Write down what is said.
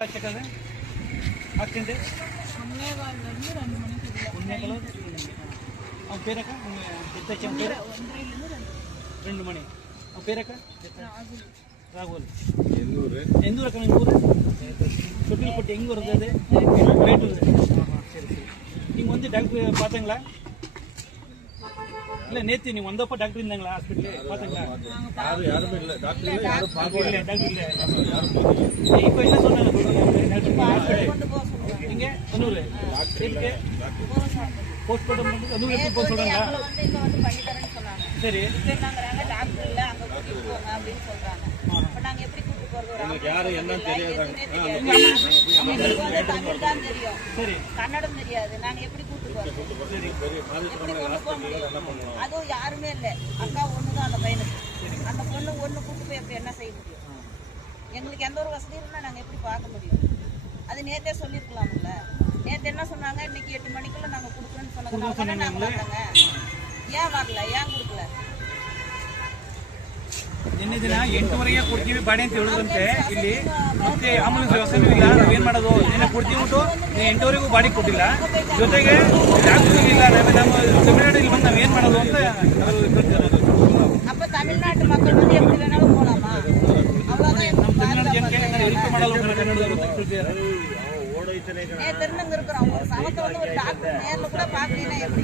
ಹಾಕ್ತಿಂಡೆ ಅವ್ನ పేరక్క ఎత్తొచ్చాం పేరు 2 మణి ಅವ್ನ పేరక్క ರಾಘುಲ್ ಎಂದೂರಕ್ಕ ನಿಮ್ಮ ಊರು தொட்டில்பட்டி எங்கே வருது அது மேட்டூர் சரி சரி நீங்கள் வந்து டாக்டர் பார்த்தீங்களா இல்லை நேற்று நீங்கள் வந்தப்போ டாக்டர் இருந்தாங்களா ஹாஸ்பிட்டல் பார்த்தீங்களா யாருமே இல்லை டாக்டர் இல்லை யாரும் பார்க்கல இல்லை டாக்டர் இல்லை இப்போ என்ன சொன்னாங்க டாக்டர் எங்கே கண்ணூர் இருக்கு போஸ்ட்மார்ட்டம் பண்ணி கண்ணூர் எடுத்து போக சொல்கிறாங்களா சரி யாரும் என்ன தெரியாது சரி கன்னடம் தெரியாது நாங்க எப்படி கூட்டு போறோம் சரி அதுவும் யாருமே இல்லை அக்கா ஒண்ணுதான் அந்த பையனுக்கு அந்த பொண்ணு ஒண்ணு கூட்டு போய் எப்படி என்ன செய்ய முடியும் எங்களுக்கு எந்த ஒரு வசதி இருந்தா நாங்க எப்படி பார்க்க முடியும் அது நேத்தே சொல்லிருக்கலாம்ல நேத்து என்ன சொன்னாங்க இன்னைக்கு 8 மணிக்குள்ள நாங்க கொடுக்குறோம்னு சொன்னாங்க நாங்க வந்தாங்க ஏன் வரல ஏன் கொடுக்கல ನಿನ್ನೆ 8ವರೆಗೆ ಕೊಡ್ತೀವಿ ಬಾಡಿ ಅಂತ ಹೇಳಿದ್ರಂತೆ ಇಲ್ಲಿ ಮತ್ತೆ ಆಂಬುಲೆನ್ಸ್ ವ್ಯವಸ್ಥೆನೂ ಇಲ್ಲ ನಾವೇನ್ ಮಾಡೋದು ನಿನ್ನೆ ಕೊಡ್ತೀವಿ ಬಿಟ್ಟು 8ವರೆಗೂ ಬಾಡಿ ಕೊಟ್ಟಿಲ್ಲ ಜೊತೆಗೆ ಡಾಕ್ಟರ್ ಇಲ್ಲ ನಮ್ಮ ತಮಿಳುನಾಡಿಗೆ ಬಂದು ನಾವೇನ್ ಮಾಡೋದು ಅಂತ அப்ப தமிழ்நாட்டு மக்கள் வந்து எப்படி வேணாலும் போலாமா அவ்வளவுதான் ನಮ್ಮ ತಮಿಳುನಾಡು ಜನಕ್ಕೆ ಹೆಲ್ಪ್ ಮಾಡಲ್ಲ ಕನ್ನಡದವರು திருநங்க இருக்கிறோம் சமத்தை வந்து ஒரு டாக்டர் நேர்ல கூட பாக்கலீங்கன்னா எப்படி